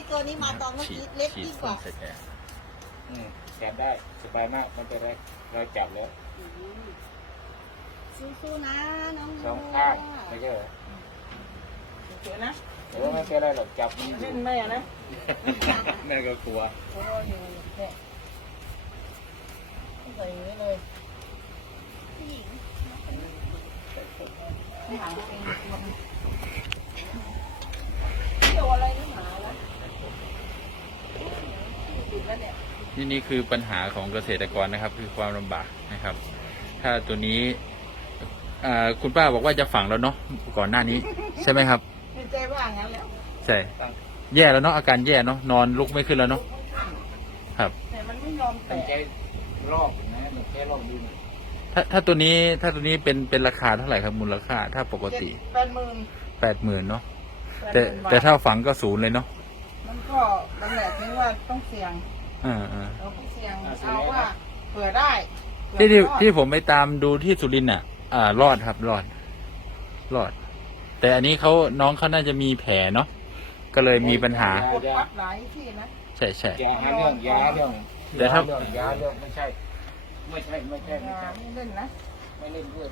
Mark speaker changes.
Speaker 1: ตัวนี้มาตอนเมื่อกี้เล็กยิ่งกว่า
Speaker 2: จับได้สบายมากมันจะได้เราจับแล้ว
Speaker 1: สู้ๆนะน้อง
Speaker 2: สองข้างไม่ใช่เหรอ
Speaker 3: เจอนะ
Speaker 2: ไม่เป็นไรหรอกจับนี่
Speaker 3: เล่นแม่นะ
Speaker 2: แม่ก็กลัว
Speaker 3: โอ้ยเนี่ยใส่อย่างนี้เลย
Speaker 1: ผู้หญิง
Speaker 3: หางเองเกี่ยวอะไรนักหนาละติดแล้วเนี่ย
Speaker 4: นี่คือปัญหาของเกษตรกรนะครับ คือความลำบากนะครับ ถ้าตัวนี้คุณป้าบอกว่าจะฝังแล้วเนาะก่อนหน้านี้ ใช่ไหมครับ
Speaker 3: ไม่ใจว่างั้นแล้ว
Speaker 4: ใช่แย่แล้วเนาะอาการแย่เนาะนอนลุกไม่ขึ้นแล้วเนาะครับ
Speaker 3: แต่มันไม่ยอม
Speaker 2: มัน
Speaker 3: แตะ
Speaker 2: ใจรอบนะมันแค่รอบดู
Speaker 4: ถ้าตัวนี้เป็นราคาเท่าไหร่ครับมูลค่าถ้าปกติ
Speaker 3: 80,000
Speaker 4: 80,000เนาะแต่ถ้าฝังก็ศูนย์เลยเนาะ
Speaker 3: มันก็นั่นแหละถึงว่าต้องเสี่ยง
Speaker 4: อ่า
Speaker 3: เราต้องเสี่ยงเอาว่าเผื่อได้
Speaker 4: ที่ผมไปตามดูที่สุรินทร์อ่ะรอดครับรอด แต่อันนี้น้องเขาน่าจะมีแผลเนาะก็เลยมีปัญหา
Speaker 3: ปวดวัดหลายที่นะ
Speaker 4: ใช่
Speaker 2: ยาเรื่องยาเรื่อง
Speaker 4: แต่ถ้า
Speaker 2: ยาเรื่องไม่ใช่
Speaker 3: ไม่เล่นนะ
Speaker 2: ไม่เล่นด้วย